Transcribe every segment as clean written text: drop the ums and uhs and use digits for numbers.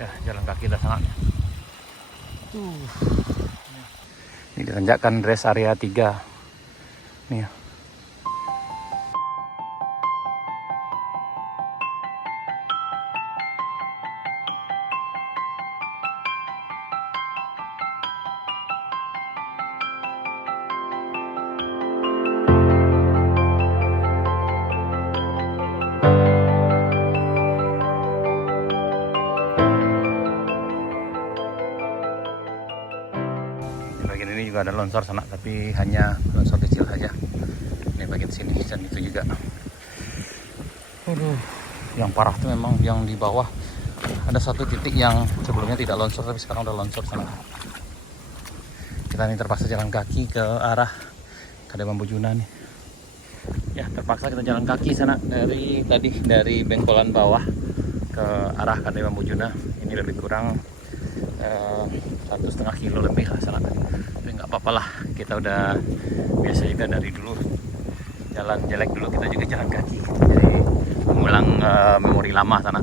Ya, jalan kaki dah sangatnya. Ini ditanjakan rest area 3. Nih ya. Di bagian ini juga ada longsor sana, tapi hanya longsor kecil saja. Ini bagian sini dan itu juga. Yang parah tuh memang yang di bawah. Ada satu titik yang sebelumnya tidak longsor tapi sekarang udah longsor sana. Kita ini terpaksa jalan kaki ke arah Kadai Bambu Juna nih. Ya, terpaksa kita jalan kaki sana dari Bengkolan bawah ke arah Kadai Bambu Juna. Ini lebih kurang 1,5 kilo lebih lah sana. Tapi nggak apa-apa lah, kita udah biasa juga dari dulu jalan jelek dulu kita juga jalan kaki. Jadi mengulang memori lama sana.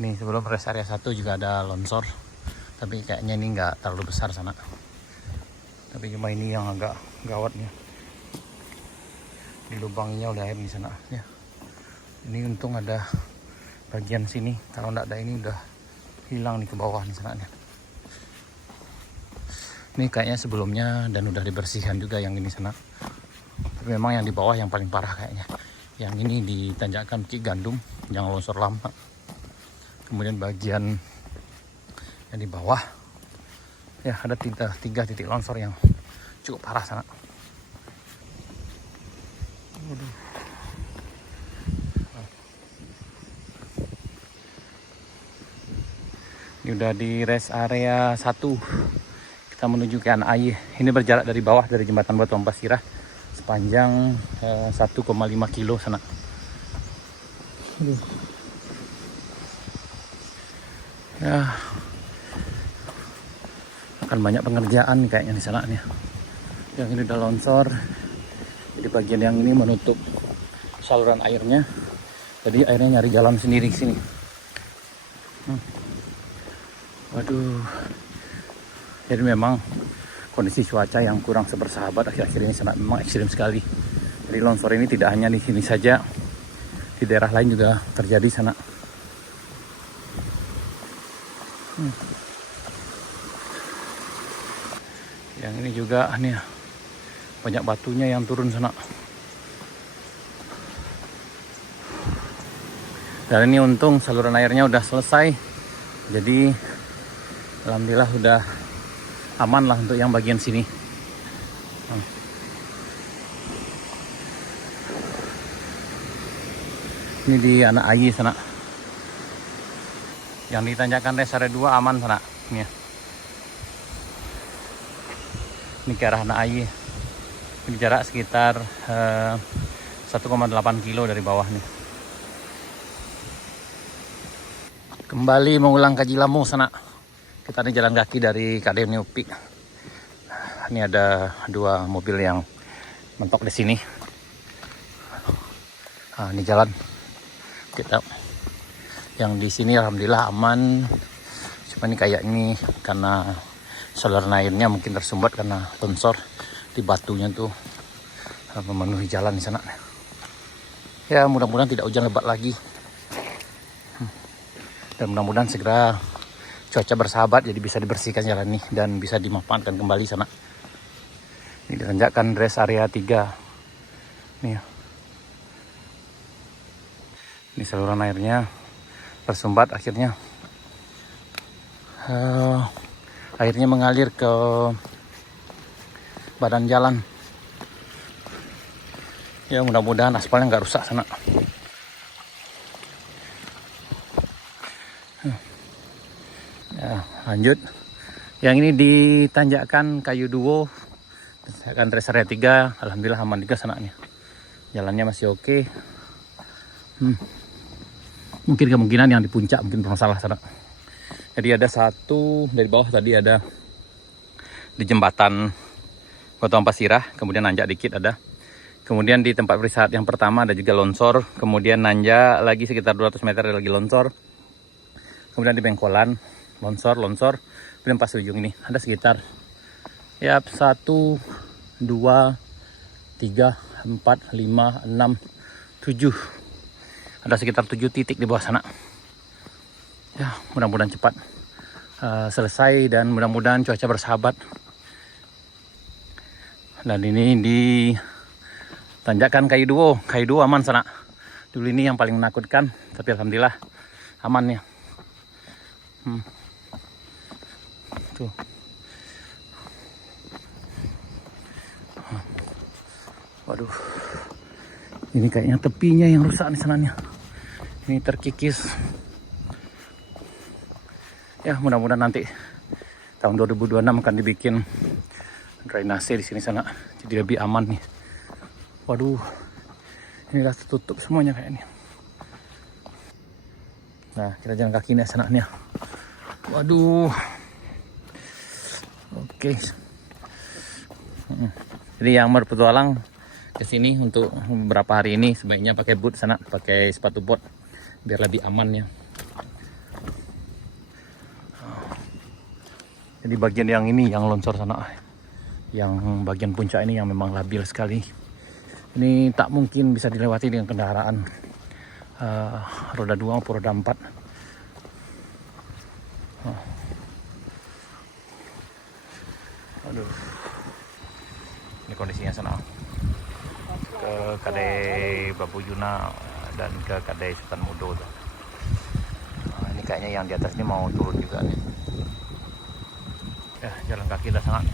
Ini sebelum rest area 1 juga ada longsor, tapi kayaknya ini nggak terlalu besar sana. Tapi cuma ini yang agak gawatnya. Dilubanginya oleh air di sana. Ya. Ini untung ada bagian sini. Kalau nggak ada ini udah hilang nih ke bawah nih sana. Ini kayaknya sebelumnya dan udah dibersihkan juga yang ini sana. Tapi memang yang di bawah yang paling parah kayaknya. Yang ini ditanjakan Bukit Gandum yang longsor lama. Kemudian bagian yang di bawah ya ada tiga titik longsor yang cukup parah sana. Ini udah di rest area 1. Kita menuju ke Anai. Ini berjarak dari bawah dari jembatan Batu Ampasirah sepanjang 1,5 kilo sana. Ya, akan banyak pengerjaan kayaknya di sana nih. Yang ini udah longsor. Jadi bagian yang ini menutup saluran airnya. Jadi airnya nyari jalan sendiri ke sini. Waduh. Jadi memang kondisi cuaca yang kurang sebersahabat akhir-akhir ini sangat memang ekstrim sekali. Jadi longsor ini tidak hanya di sini saja, di daerah lain juga terjadi sana. Yang ini juga nih banyak batunya yang turun sana. Dan ini untung saluran airnya udah selesai. Jadi alhamdulillah udah aman lah untuk yang bagian sini. Ini di Anak Ayi sana. Yang ditanjakan rest area 2 aman sana. Ini ya. Ini ke arah Anak Ayi. Ini jarak sekitar 1,8 kilo dari bawah nih. Kembali mengulang Kaji Lamu sana. Kita ini jalan kaki dari Kadem Nyopi. Ini ada 2 mobil yang mentok di sini. Nah, ini jalan kita. Yang di sini alhamdulillah aman. Cuma ini kayak ini karena saluran airnya mungkin tersumbat karena longsor di batunya tuh memenuhi jalan di sana. Ya mudah-mudahan tidak hujan lebat lagi. Dan mudah-mudahan segera cuaca bersahabat jadi bisa dibersihkan jalan ini dan bisa dimanfaatkan kembali sana. Ini ditanjakan rest area 3. Nih ya. Ini saluran airnya tersumbat akhirnya. Airnya mengalir ke badan jalan. Ya mudah-mudahan aspalnya nggak rusak sana. Ya, lanjut. Yang ini ditanjakan Kayu Duo, tanjakan rest area 3. Alhamdulillah aman juga sana nih. Jalannya masih oke. Mungkin kemungkinan yang di puncak mungkin bermasalah sana. Jadi ada satu dari bawah tadi ada di jembatan Batu Ampasirah, kemudian nanjak dikit ada. Kemudian di tempat peristirahatan yang pertama ada juga longsor, kemudian nanjak lagi sekitar 200 meter ada lagi longsor. kemudian di Bengkolan longsor, kemudian pas ujung ini ada sekitar ya 1, 2, 3, 4, 5, 6, 7, ada sekitar 7 titik di bawah sana. Ya mudah-mudahan cepat selesai dan mudah-mudahan cuaca bersahabat. Dan ini di tanjakan kayu duo aman sana. Dulu ini yang paling menakutkan, tapi alhamdulillah aman ya. Tuh. Waduh. Ini kayaknya tepinya yang rusak nih sananya. Ini terkikis. Ya, mudah-mudahan nanti tahun 2026 akan dibikin drainase di sini sana. Jadi lebih aman nih. Waduh. Ini udah tertutup semuanya kayaknya. Nah, kita jalan kaki nih sananya. Waduh. Oke. Jadi yang berpetualang ke sini untuk beberapa hari ini sebaiknya pakai boot sana, pakai sepatu bot biar lebih aman ya. Jadi bagian yang ini yang longsor sana, yang bagian puncak ini yang memang labil sekali. Ini tak mungkin bisa dilewati dengan kendaraan roda 2 maupun roda 4. Aduh, ini kondisinya sana ke Kadai Bambujuna dan ke Kadai Sultan Mudo. Nah, ini kayaknya yang di atas ini mau turun juga nih. Ya, jalan kaki dah sangat.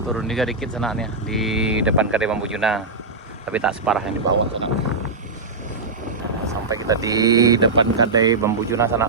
Turun juga dikit sana nih di depan Kadai Bambujuna, tapi tak separah yang di bawah sana. Sampai kita di depan Kadai Bambujuna sana.